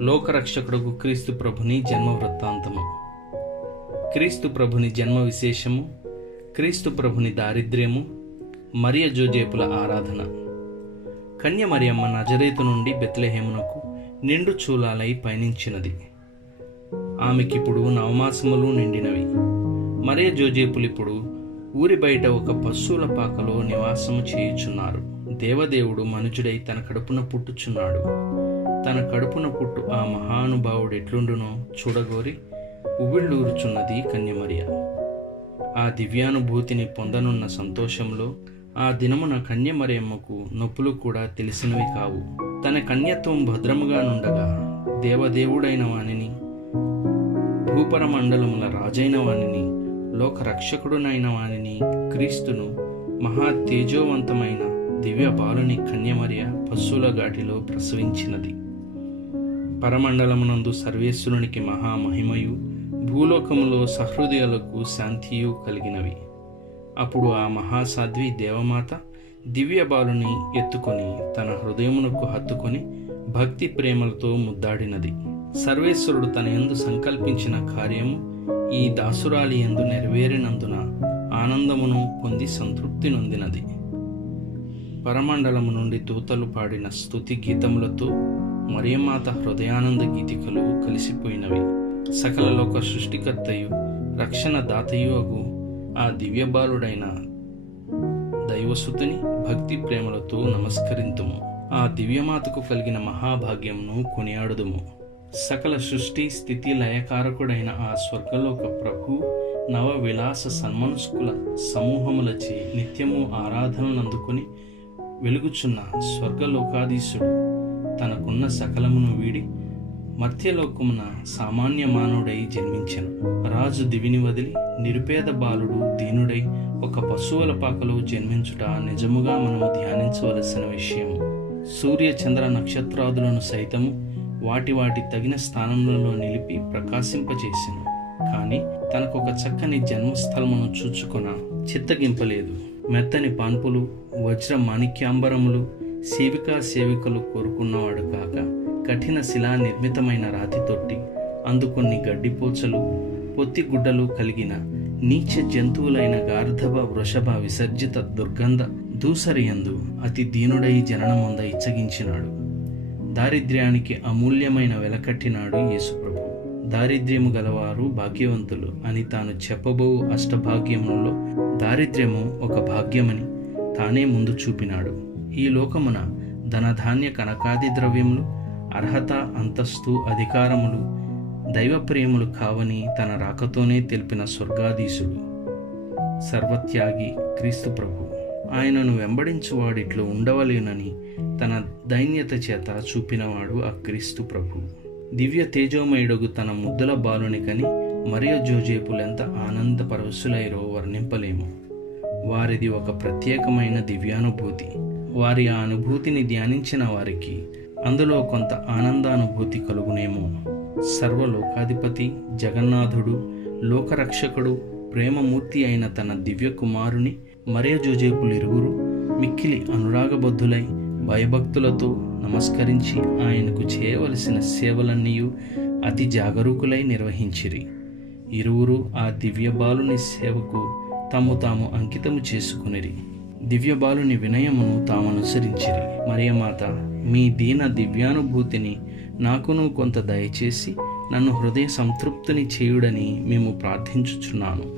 లోకరక్షకుడుకు క్రీస్తు ప్రభుని జన్మ వృత్తాంతము క్రీస్తు ప్రభుని జన్మ విశేషము క్రీస్తు ప్రభుని దారిద్ర్యము మరియ జోజేపుల ఆరాధన. కన్య మరియమ్మ నజరేతు నుండి బెత్లెహేమునకు నిండు చూలాలై పయనించినది. ఆమెకిప్పుడు నవమాసములు నిండినవి. మరియ జోజేపులిప్పుడు ఊరి బయట ఒక పశువుల పాకలో నివాసము చేయుచున్నారు. దేవదేవుడు మనుజుడై తన కడుపున పుట్టుచున్నాడు. తన కడుపున పుట్టు ఆ మహానుభావుడు ఎట్లుండునో చూడగోరి ఉవిళ్ళూరుచున్నది కన్యమరియ. ఆ దివ్యానుభూతిని పొందనున్న సంతోషంలో ఆ దినమున కన్యమరియమ్మకు నొప్పులు కూడా తెలిసినవి కావు. తన కన్యత్వం భద్రముగా నుండగా దేవదేవుడైన వానిని భూపరమండలముల రాజైన వానిని లోకరక్షకుడునైన వానిని క్రీస్తును మహా తేజోవంతమైన దివ్య బాలుని కన్యమరియ పశువుల ఘాటిలో ప్రసవించినది. పరమండలమునందు సర్వేశ్వరునికి మహామహిమయు భూలోకములో సహృదయాలకు శాంతియు కలిగినవి. అప్పుడు ఆ మహాసాధ్వి దేవమాత దివ్య బాలుని ఎత్తుకొని తన హృదయమునకు హత్తుకొని భక్తి ప్రేమలతో ముద్దాడినది. సర్వేశ్వరుడు తన యందు సంకల్పించిన కార్యము ఈ దాసురాలి యందు నెరవేరినందున ఆనందమును పొంది సంతృప్తి నొందినది. పరమండలము నుండి దూతలు పాడిన స్తుతి గీతములతో మరియమాత హృదయానంద గీతికలు కలిసిపోయినవి. సకల లోక సృష్టికర్తయు రక్షణ దాతయుగు ఆ దివ్యబాలుడైన దైవసుతుని భక్తి ప్రేమలతో నమస్కరింతుము. ఆ దివ్యమాతకు కలిగిన మహాభాగ్యంను కొనియాడుదుము. సకల సృష్టి స్థితి లయకారకుడైన ఆ స్వర్గలోక ప్రభు నవ విలాస సన్మనస్కుల సమూహములచే నిత్యము ఆరాధనలు అందుకుని వెలుగుచున్న స్వర్గలోకాధీశుడు తనకున్న సకలమును వీడి మత్స్యలోకమున సామాన్య మానవుడై జన్మించను. రాజు దివిని వదిలి నిరుపేద బాలుడు దీనుడై ఒక పశువుల పాకలో జన్మించుట నిజముగా మనము ధ్యానించవలసిన విషయం సూర్య చంద్ర నక్షత్రాదులను సైతము వాటి వాటి తగిన స్థానములలో నిలిపి ప్రకాశింపజేసెను. కానీ తనకొక చక్కని జన్మస్థలమును చూచుకొన చిత్తగింపలేదు. మెత్తని పాన్పులు వజ్ర మాణిక్యాంబరములు సేవికా సేవికలు కోరుకున్నవాడు కాక కఠిన శిలా నిర్మితమైన రాతి తొట్టి అందుకొన్ని గడ్డిపోచలు పొత్తి గుడ్డలు కలిగిన నీచ జంతువులైన గార్ధవ వృషభ విసర్జిత దుర్గంధ దూసరియందు అతి దీనుడై జననముంద ఇచ్చగించినాడు. దారిద్ర్యానికి అమూల్యమైన వెలకట్టినాడు యేసుప్రభు. దారిద్ర్యము గలవారు భాగ్యవంతులు అని తాను చెప్పబో అష్టభాగ్యములలో దారిద్ర్యము ఒక భాగ్యమని తానే ముందు చూపినాడు. ఈ లోకమున ధనధాన్య కనకాది ద్రవ్యములు అర్హత అంతస్తు అధికారములు దైవప్రేములు కావని తన రాకతోనే తెలిపిన స్వర్గాధీశుడు. సర్వత్యాగి క్రీస్తు ప్రభు ఆయనను వెంబడించువాడిట్లో ఉండవలేనని తన దైన్యత చేత చూపినవాడు ఆ క్రీస్తు ప్రభు. దివ్య తేజోమయుడుగు తన ముద్దుల బాలుని కని మరియ జోజేపులెంత ఆనందపరవశులైరో వర్ణింపలేము. వారిది ఒక ప్రత్యేకమైన దివ్యానుభూతి. వారి ఆ అనుభూతిని ధ్యానించిన వారికి అందులో కొంత ఆనందానుభూతి కలుగునేమో. సర్వలోకాధిపతి జగన్నాథుడు లోకరక్షకుడు ప్రేమమూర్తి అయిన తన దివ్య కుమారుని మరియ మిక్కిలి అనురాగబద్ధులై భయభక్తులతో నమస్కరించి ఆయనకు చేయవలసిన సేవలన్నీయు అతి జాగరూకులై నిర్వహించిరి. ఇరువురు ఆ దివ్య బాలుని సేవకు తాము తాము అంకితము చేసుకునిరి. దివ్య బాలుని వినయమును తాము అనుసరించిరి మరియమాత మీ దీన దివ్యానుభూతిని నాకును కొంత దయచేసి నన్ను హృదయ సంతృప్తిని చేయుడని మేము ప్రార్థించుచున్నాను.